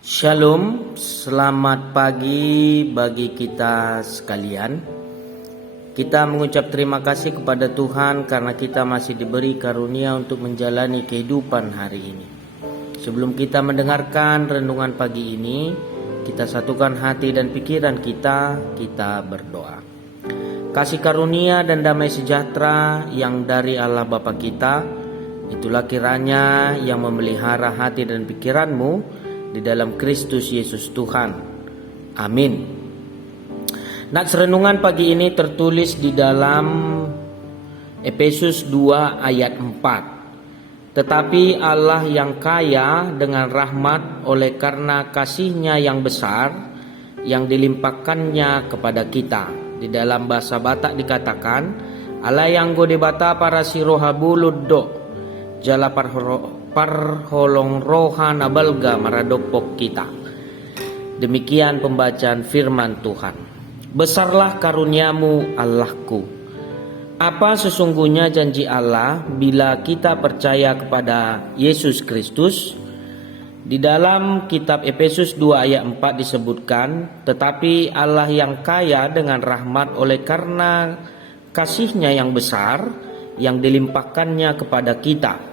Shalom, selamat pagi bagi kita sekalian. Kita mengucap terima kasih kepada Tuhan karena kita masih diberi karunia untuk menjalani kehidupan hari ini. Sebelum kita mendengarkan renungan pagi ini, kita satukan hati dan pikiran kita berdoa. Kasih karunia dan damai sejahtera yang dari Allah Bapa kita, itulah kiranya yang memelihara hati dan pikiranmu di dalam Kristus Yesus Tuhan. Amin. Nats renungan pagi ini tertulis di dalam Efesus 2 ayat 4. Tetapi Allah yang kaya dengan rahmat oleh karena kasih-Nya yang besar yang dilimpahkannya kepada kita. Di dalam bahasa Batak dikatakan, Allah yang gode bata para sirohabulud do jala parholong rohan abalga maradopok kita. Demikian pembacaan firman Tuhan. Besarlah karuniamu Allahku. Apa sesungguhnya janji Allah bila kita percaya kepada Yesus Kristus? Di dalam kitab Efesus 2 ayat 4 disebutkan, tetapi Allah yang kaya dengan rahmat oleh karena kasih-Nya yang besar yang dilimpahkannya kepada kita.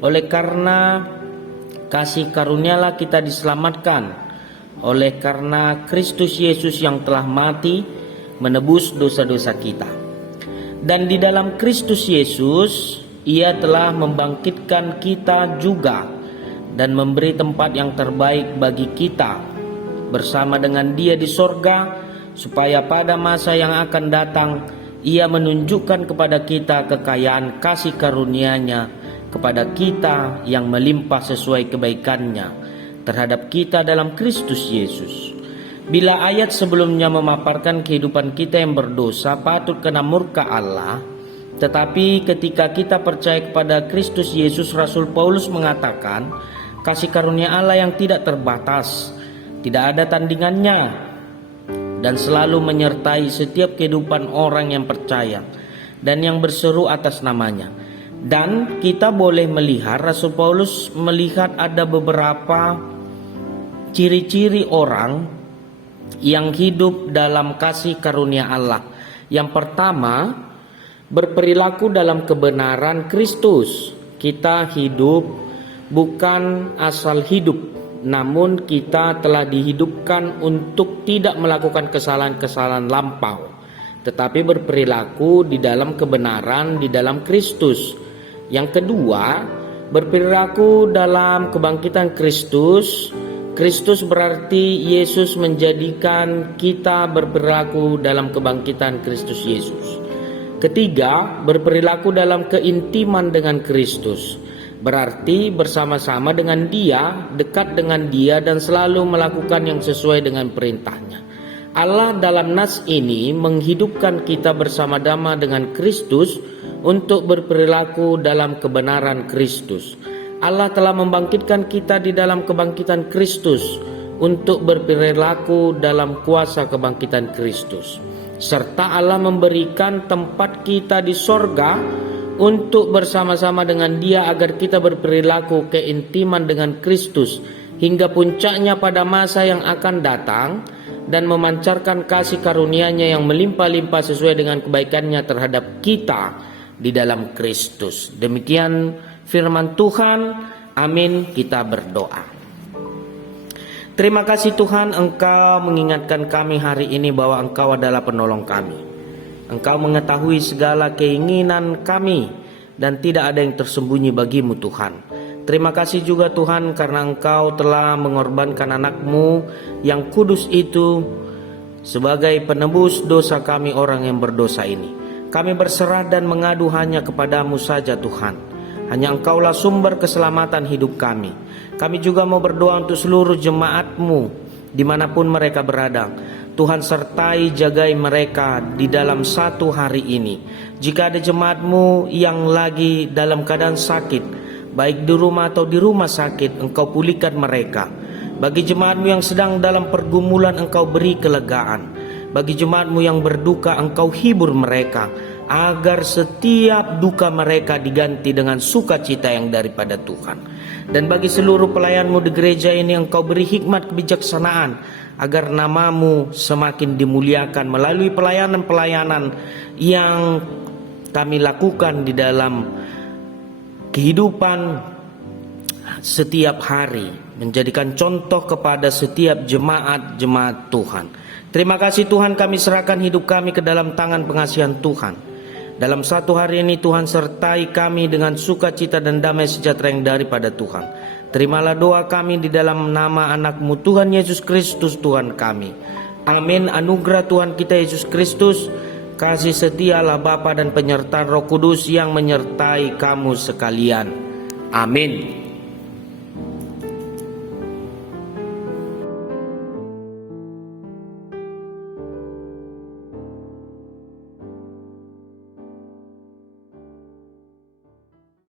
Oleh karena kasih karunialah kita diselamatkan, oleh karena Kristus Yesus yang telah mati menebus dosa-dosa kita. Dan di dalam Kristus Yesus Ia telah membangkitkan kita juga dan memberi tempat yang terbaik bagi kita bersama dengan Dia di sorga, supaya pada masa yang akan datang Ia menunjukkan kepada kita kekayaan kasih karunia-Nya kepada kita yang melimpah sesuai kebaikan-Nya terhadap kita dalam Kristus Yesus. Bila ayat sebelumnya memaparkan kehidupan kita yang berdosa patut kena murka Allah, tetapi ketika kita percaya kepada Kristus Yesus, Rasul Paulus mengatakan kasih karunia Allah yang tidak terbatas, tidak ada tandingannya, dan selalu menyertai setiap kehidupan orang yang percaya dan yang berseru atas namanya. Dan kita boleh melihat, Rasul Paulus melihat ada beberapa ciri-ciri orang yang hidup dalam kasih karunia Allah. Yang pertama, berperilaku dalam kebenaran Kristus. Kita hidup bukan asal hidup, namun kita telah dihidupkan untuk tidak melakukan kesalahan-kesalahan lampau, tetapi berperilaku di dalam kebenaran di dalam Kristus. Yang kedua, berperilaku dalam kebangkitan Kristus. Kristus berarti Yesus menjadikan kita berperilaku dalam kebangkitan Kristus Yesus. Ketiga, berperilaku dalam keintiman dengan Kristus. Berarti bersama-sama dengan Dia, dekat dengan Dia, dan selalu melakukan yang sesuai dengan perintah-Nya. Allah dalam nas ini menghidupkan kita bersama-sama dengan Kristus untuk berperilaku dalam kebenaran Kristus. Allah telah membangkitkan kita di dalam kebangkitan Kristus untuk berperilaku dalam kuasa kebangkitan Kristus. Serta Allah memberikan tempat kita di sorga untuk bersama-sama dengan Dia agar kita berperilaku keintiman dengan Kristus hingga puncaknya pada masa yang akan datang, dan memancarkan kasih karunia-Nya yang melimpah-limpah sesuai dengan kebaikan-Nya terhadap kita di dalam Kristus. Demikian firman Tuhan. Amin. Kita berdoa. Terima kasih Tuhan, Engkau mengingatkan kami hari ini bahwa Engkau adalah penolong kami. Engkau mengetahui segala keinginan kami dan tidak ada yang tersembunyi bagimu Tuhan. Terima kasih juga Tuhan karena Engkau telah mengorbankan anak-Mu yang kudus itu sebagai penebus dosa kami orang yang berdosa ini. Kami berserah dan mengadu hanya kepadamu saja Tuhan. Hanya Engkaulah sumber keselamatan hidup kami. Kami juga mau berdoa untuk seluruh jemaat-Mu dimanapun mereka berada. Tuhan sertai jagai mereka di dalam satu hari ini. Jika ada jemaat-Mu yang lagi dalam keadaan sakit, baik di rumah atau di rumah sakit, Engkau pulihkan mereka. Bagi jemaat-Mu yang sedang dalam pergumulan, Engkau beri kelegaan. Bagi jemaat-Mu yang berduka, Engkau hibur mereka. agar setiap duka mereka diganti dengan sukacita yang daripada Tuhan. Dan bagi seluruh pelayanmu di gereja ini, Engkau beri hikmat kebijaksanaan agar namamu semakin dimuliakan melalui pelayanan-pelayanan yang kami lakukan di dalam kehidupan setiap hari, menjadikan contoh kepada setiap jemaat-jemaat Tuhan. Terima kasih Tuhan, kami serahkan hidup kami ke dalam tangan pengasihan Tuhan. Dalam satu hari ini Tuhan sertai kami dengan sukacita dan damai sejahtera yang daripada Tuhan. Terimalah doa kami di dalam nama anak-Mu Tuhan Yesus Kristus Tuhan kami. Amin. Anugerah Tuhan kita Yesus Kristus, kasih setialah Bapa dan penyertaan Roh Kudus yang menyertai kamu sekalian. Amin.